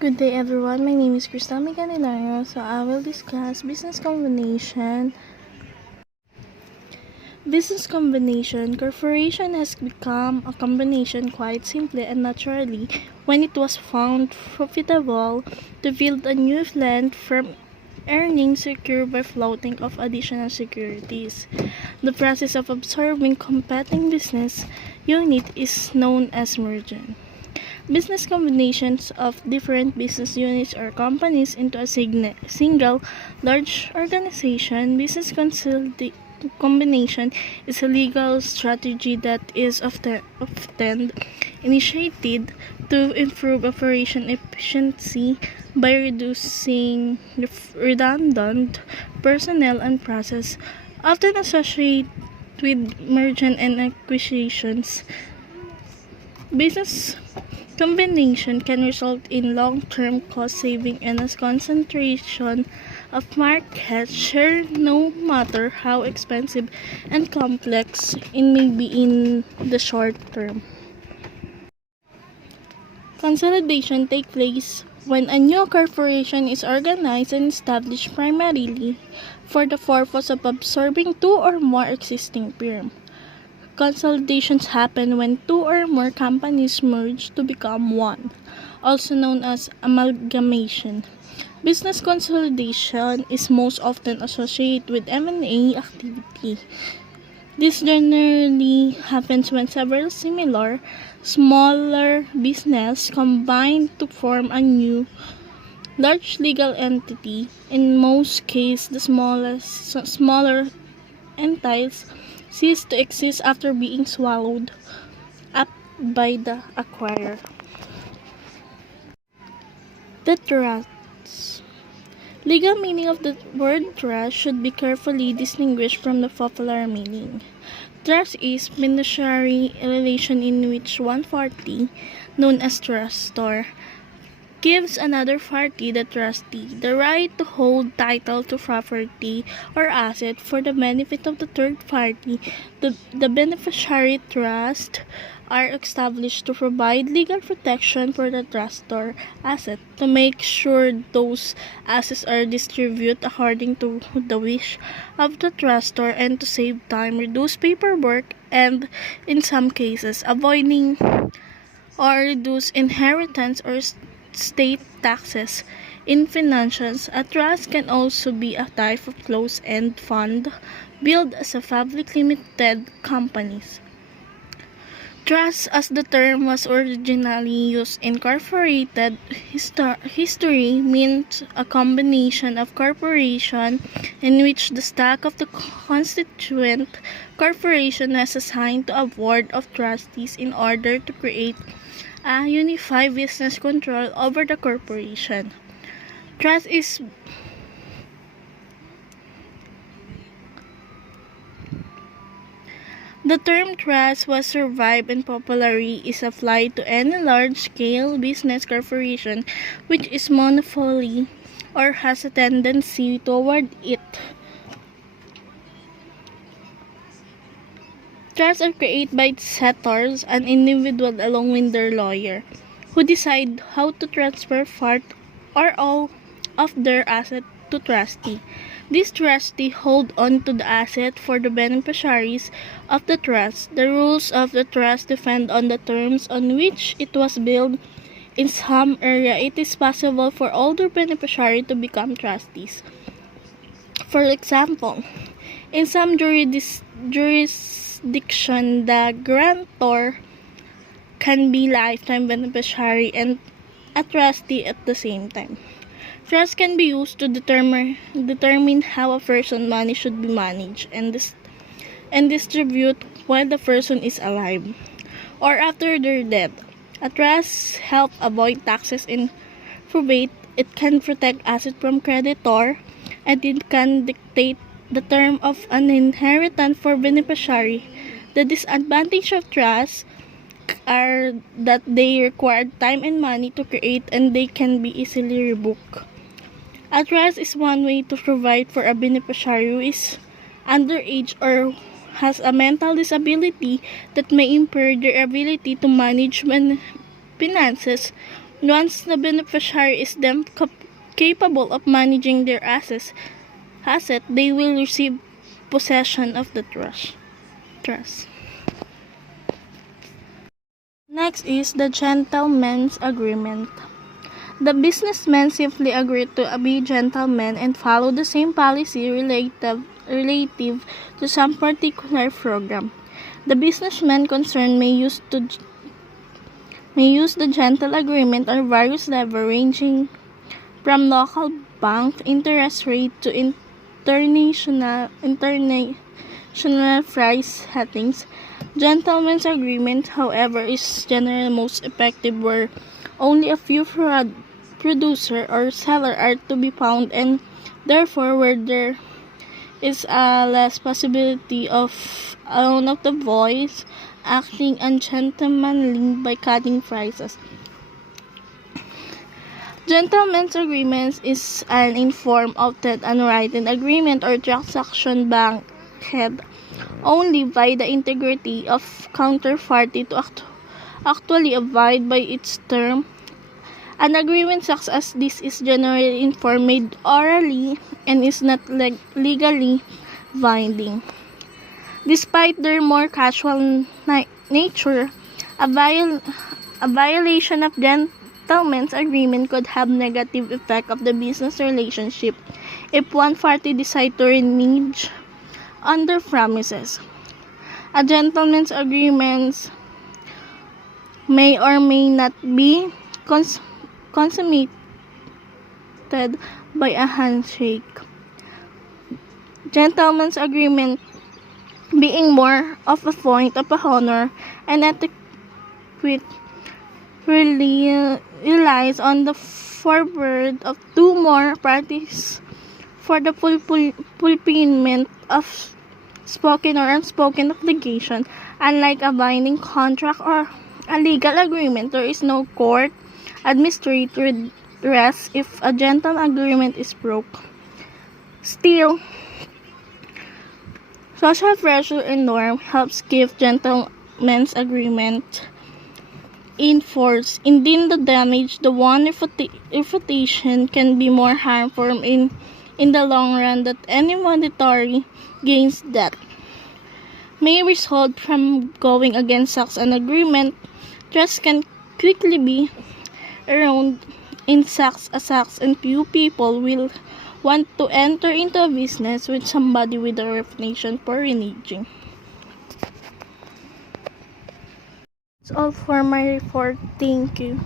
Good day everyone, my name is Krystal Candelario, so I will discuss business combination. Business combination. Corporation has become a combination quite simply and naturally when it was found profitable to build a new land from earnings secured by floating of additional securities. The process of absorbing competing business unit is known as merger. Business combinations of different business units or companies into a single large organization. Business combination is a legal strategy that is often initiated to improve operation efficiency by reducing redundant personnel and process, often associated with merger and acquisitions. Business combination can result in long-term cost saving and a concentration of market share, no matter how expensive and complex it may be in the short term. Consolidation takes place when a new corporation is organized and established primarily for the purpose of absorbing two or more existing firms. Consolidations happen when two or more companies merge to become one, also known as amalgamation. Business consolidation is most often associated with M&A activity. This generally happens when several similar, smaller businesses combine to form a new, large legal entity. In most cases, the smaller entities cease to exist after being swallowed up by the acquirer. The trust. Legal meaning of the word trust should be carefully distinguished from the popular meaning. Trust is fiduciary relation in which one party, known as trustor, gives another party, the trustee, the right to hold title to property or asset for the benefit of the third party. The beneficiary trusts are established to provide legal protection for the trustor asset, to make sure those assets are distributed according to the wish of the trustor, and to save time, reduce paperwork, and in some cases avoiding or reduce inheritance or state taxes. In financials, a trust can also be a type of closed-end fund built as a publicly limited companies. Trust, as the term was originally used in corporated history, means a combination of corporation in which the stock of the constituent corporation was assigned to a board of trustees in order to create a unified business control over the corporation. Trust is The term trust was survived and popularly is applied to any large-scale business corporation which is monopoly or has a tendency toward it. Trusts are created by settlers, an individual along with their lawyer, who decide how to transfer part or all of their asset to trustee. These trustees hold on to the asset for the beneficiaries of the trust. The rules of the trust depend on the terms on which it was built. In some area, it is possible for older beneficiaries to become trustees. For example, in some jurisdiction, the grantor can be lifetime beneficiary and a trustee at the same time. Trust can be used to determine how a person's money should be managed and distribute while the person is alive or after their death. A trust helps avoid taxes in probate. It can protect assets from creditor, and it can dictate the term of an inheritance for beneficiary. The disadvantage of trusts are that they require time and money to create, and they can be easily revoked. A trust is one way to provide for a beneficiary who is underage or has a mental disability that may impair their ability to manage finances Once the beneficiary is then capable of managing their asset, they will receive possession of the trust. Next is the gentleman's agreement. The businessmen simply agree to be gentlemen and follow the same policy relative to some particular program. The businessmen concerned may use the gentle agreement or various levels ranging from local bank interest rate to international price settings. Gentlemen's agreement, however, is generally most effective where only a few producer or seller are to be found, and therefore where there is a less possibility of a tone of the voice acting ungentlemanly by cutting prices. Gentlemen's agreements is an informed, often unwritten agreement or transaction backed only by the integrity of counterparty to actually abide by its term. An agreement such as this is generally informed, made orally, and is not legally binding. Despite their more casual nature, a violation of gentleman's agreement could have negative effect of the business relationship if one party decide to renege on their promises. A gentleman's agreement may or may not be consummated by a handshake. Gentleman's agreement being more of a point of honor and etiquette relies on the forward of two more parties for the fulfillment of spoken or unspoken obligation. Unlike a binding contract or a legal agreement, there is no court administrative redress if a gentleman agreement is broke. Still, social pressure and norm helps keep gentlemen's agreement in force. Indeed, the damage, the one refutation can be more harmful in the long run than any monetary gains that may result from going against such an agreement. Trust can quickly be eroded in such and few people will want to enter into a business with somebody with a reputation for reneging. That's all for my report. Thank you.